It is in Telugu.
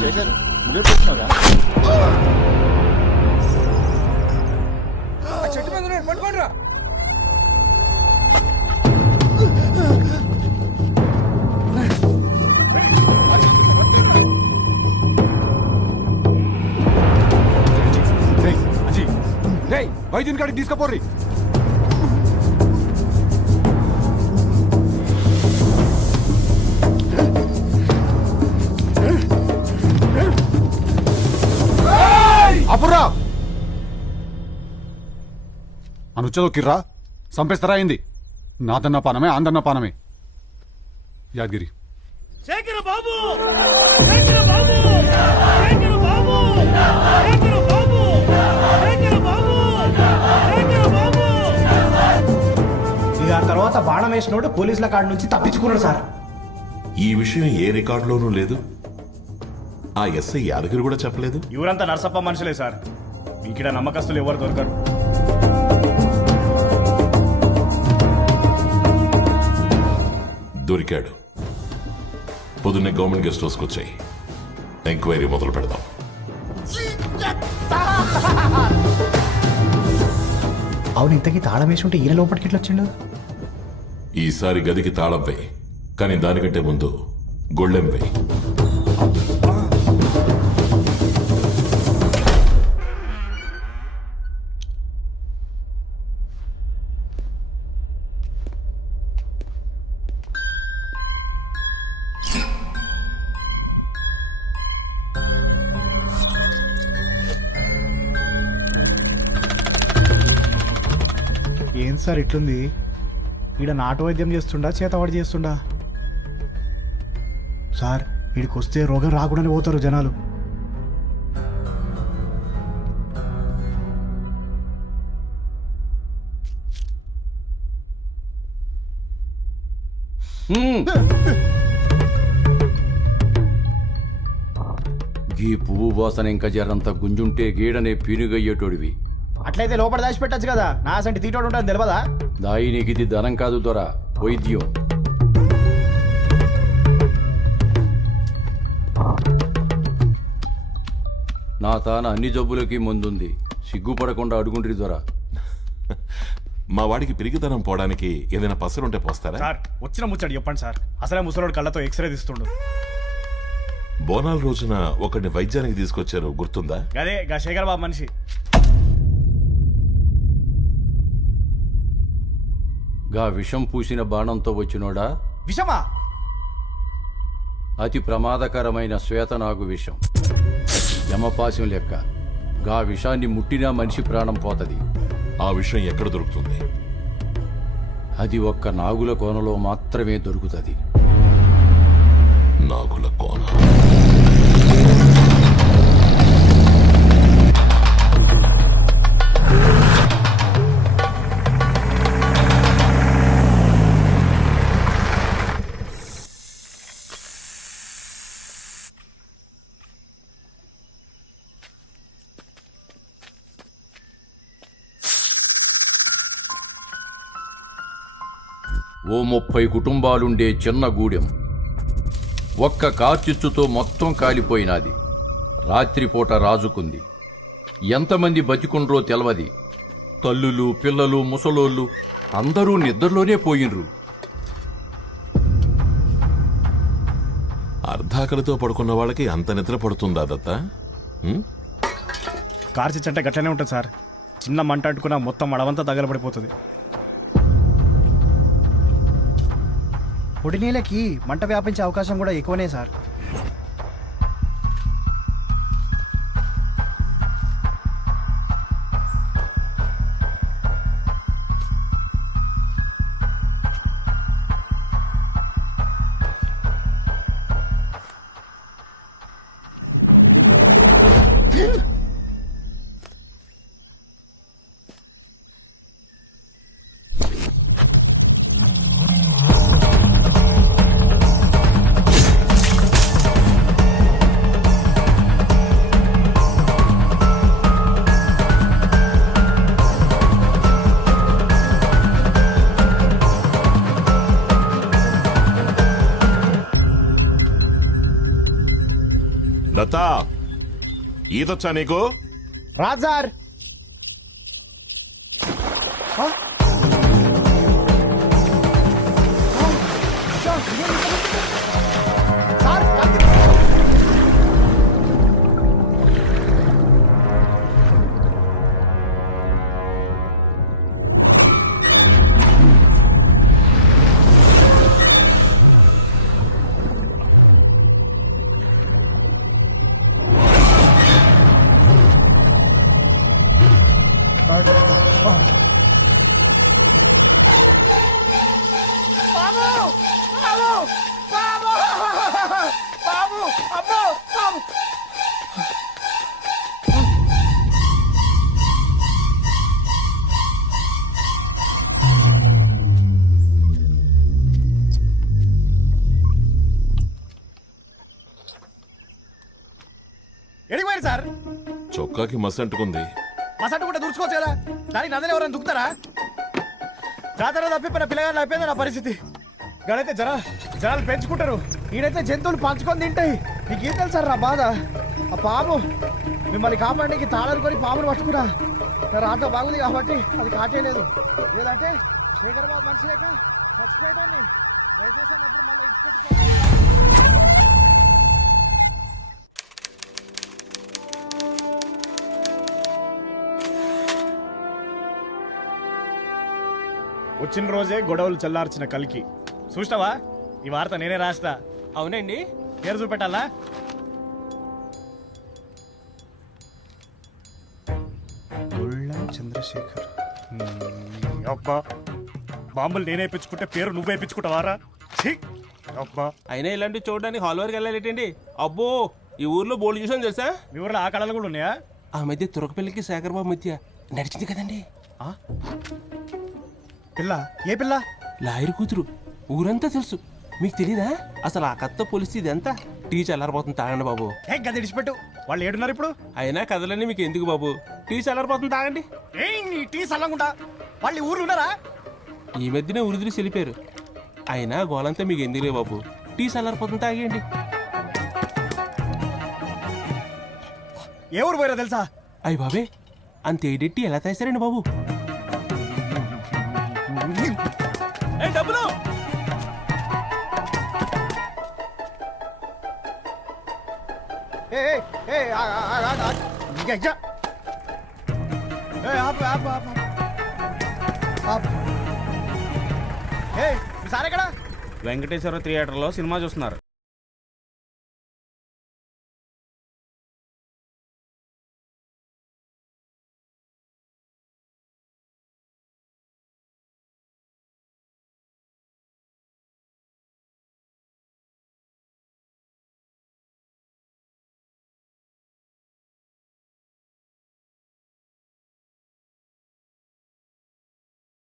శేఖర్ నువ్వే కూర్చున్నావురా? చెట్టు మీద పట్టుకోండి రా. వైద్యుని కాడికి తీసుకుపోర్రి. అపురా అనుచ్చదొక్కిర్రా, చంపేస్తారా అయింది. నాదన్న పానమే ఆందన్న పానమే. యాదగిరి శేఖర బాబు, శేఖర బాబు, శేఖర బాబు, శేఖర బాబు, శేఖర బాబు, శేఖర బాబు. ఇక ఆ తర్వాత బాణం వేసినోడు పోలీసుల కాడి నుంచి తప్పించుకున్నాడు సార్. ఈ విషయం ఏ రికార్డులోనూ లేదు. ఆ ఎస్ఐ యాదగిరి కూడా చెప్పలేదు. ఇవరంతా నర్సప్ప మనుషులే సార్. ఇక్కడ నమ్మకస్తులు ఎవరు దొరకరు. దొరికాడు. పొద్దున్నే గవర్నమెంట్ గెస్ట్ హౌస్కి వచ్చాయి. ఎంక్వైరీ మొదలు పెడదాం. అవును, ఇంతకీ తాళం వేసి ఉంటే ఈయన లోపలికి ఎట్లా వచ్చిండు? ఈసారి గదికి తాళం వేయి, కానీ దానికంటే ముందు గొళ్ళెం వేయి. ఏం సార్ ఇట్లుంది? ఈడ నాటు వైద్యం చేస్తుండా చేతవాడి చేస్తుండా? సార్ వీడికి వస్తే రోగం రాకుండానే పోతారు జనాలు. గీ పువ్వు వాసన ఇంకా జరంత గుంజుంటే గీడనే పీనుగయ్యేటోడివి. అట్లయితే లోపల దాచిపెట్టచ్చు కదా, నా సంటి తీటోడు ఉంటుంది తెలియదా? దాయి నీకు ఇది ధనం కాదు దొర, వైద్యం. నా తాన అన్ని జబ్బులకి ముందుంది, సిగ్గుపడకుండా అడుగుండ్రి దొర. మా వాడికి పిరిగితనం పోవడానికి ఏదైనా పసరుంటే పోస్తారా? సార్ వచ్చిన ముచ్చడు చెప్పండి సార్. అసలే ముసలోడు కళ్ళతో ఎక్స్రే తీస్తుండు. బోనాల రోజున ఒకరిని వైద్యానికి తీసుకొచ్చారు, గుర్తుందా? గదే గా శేఖర్ బాబు మనిషి. గా విషం పూసిన బాణంతో వచ్చినోడా? విషమా? అతి ప్రమాదకరమైన శ్వేతనాగు విషం, యమపాశం లెక్క. గా విషాన్ని ముట్టినా మనిషి ప్రాణం పోతది. ఆ విషయం ఎక్కడ దొరుకుతుంది? అది ఒక్క నాగుల కోనలో మాత్రమే దొరుకుతుంది. నాగుల కోన. ఓ 30 కుటుంబాలుండే చిన్న గూడెం ఒక్క కార్చిచ్చుతో మొత్తం కాలిపోయినాది. రాత్రిపూట రాజుకుంది. ఎంతమంది బతికుండ్రో తెలవది. తల్లులు, పిల్లలు, ముసలోళ్ళు అందరూ నిద్రలోనే పోయినరు. అర్ధాకలితో పడుకున్న వాళ్ళకి అంత నిద్ర పడుతుందా దత్త? కార్చిచ్చు అంటే గట్లనే ఉంటుంది సార్. చిన్న మంట అంటుకున్నా మొత్తం అడవంతా తగలబడిపోతుంది. పొడి నీళ్ళకి మంట వ్యాపించే అవకాశం కూడా ఎక్కువనే సార్. లత ఈదొచ్చా నీకు? రాజ్ సార్. ఎడిపోయారు సార్? చొక్కాకి మసి అంటుకుంది. మసట్టు కూడా దూర్చుకోవచ్చు కదా, దానికి నదని ఎవరైనా దుక్కుతారా? జాతర తప్పిపోయిన పిల్లగాళ్ళు అయిపోయింది నా పరిస్థితి. గడైతే జనాలు పెంచుకుంటారు, ఈడైతే జంతువులు పంచుకొని తింటాయి. నీకేం తెలుసు సార్ నా బాధ? ఆ పాము మిమ్మల్ని కాపాడడానికి తాళనుకొని పామును పట్టుకున్నా. నా రాత బాగుంది కాబట్టి అది కాటేయలేదు. లేదంటే శేఖరబాబు మనిషి లేక చచ్చిపోయాన్ని వైద్యసాన్ని ఎప్పుడు మళ్ళీ ఇచ్చిపెట్టుకో. వచ్చిన రోజే గొడవలు చల్లార్చిన కలికి చూసినావా? ఈ వార్త నేనే రాస్తా. అవునండి, పేరు చూపెట్టాలా? చంద్రశేఖర్. అబ్బా, బాంబులు నేనే వేయించుకుంటే పేరు నువ్వు వేయించుకుంటావారా? అబ్బా, అయినా ఇలాంటి చూడడానికి హాల్ వరకు వెళ్ళాలేటండి? అబ్బో, ఈ ఊర్లో బోల్డ్ చూసాను తెలుసా? మీ ఊర్లో ఆ కళలు కూడా ఉన్నాయా? ఆ మధ్య తురకపల్లికి శేఖర్బాబు మధ్య నడిచింది కదండి పిల్ల. ఏ పిల్ల? లాయర్ కూతురు. ఊరంతా తెలుసు. మీకు తెలీదా? అసలు ఆ కథ పోలిస్తే ఇదంతా టీ చల్లారిపోతుంది, తాగండి బాబు. ఏ గది ఇడిచిపెట్టు. వాళ్ళు ఏడున్నారు ఇప్పుడు? అయినా కథలన్నీ మీకు ఎందుకు బాబు? టీ చల్లారిపోతుంది, తాగండి. ఏ నీ టీ సల్లంగుంటా. వాళ్ళు ఈ ఊర్లో ఉన్నారా? ఈ మధ్యనే ఉరిదిరి సెలిపారు. అయినా గోలంతా మీకు ఎందుకులే బాబు, టీ చల్లారిపోతుంది, తాగండి. ఏ ఊరు పోయారో తెలుసా? అయ్యి బాబే, అంత ఏడెట్టి ఎలా తాసారండి బాబు? డబ్బులు సార్ ఎక్కడ? వెంకటేశ్వర థియేటర్లో సినిమా చూస్తున్నారు.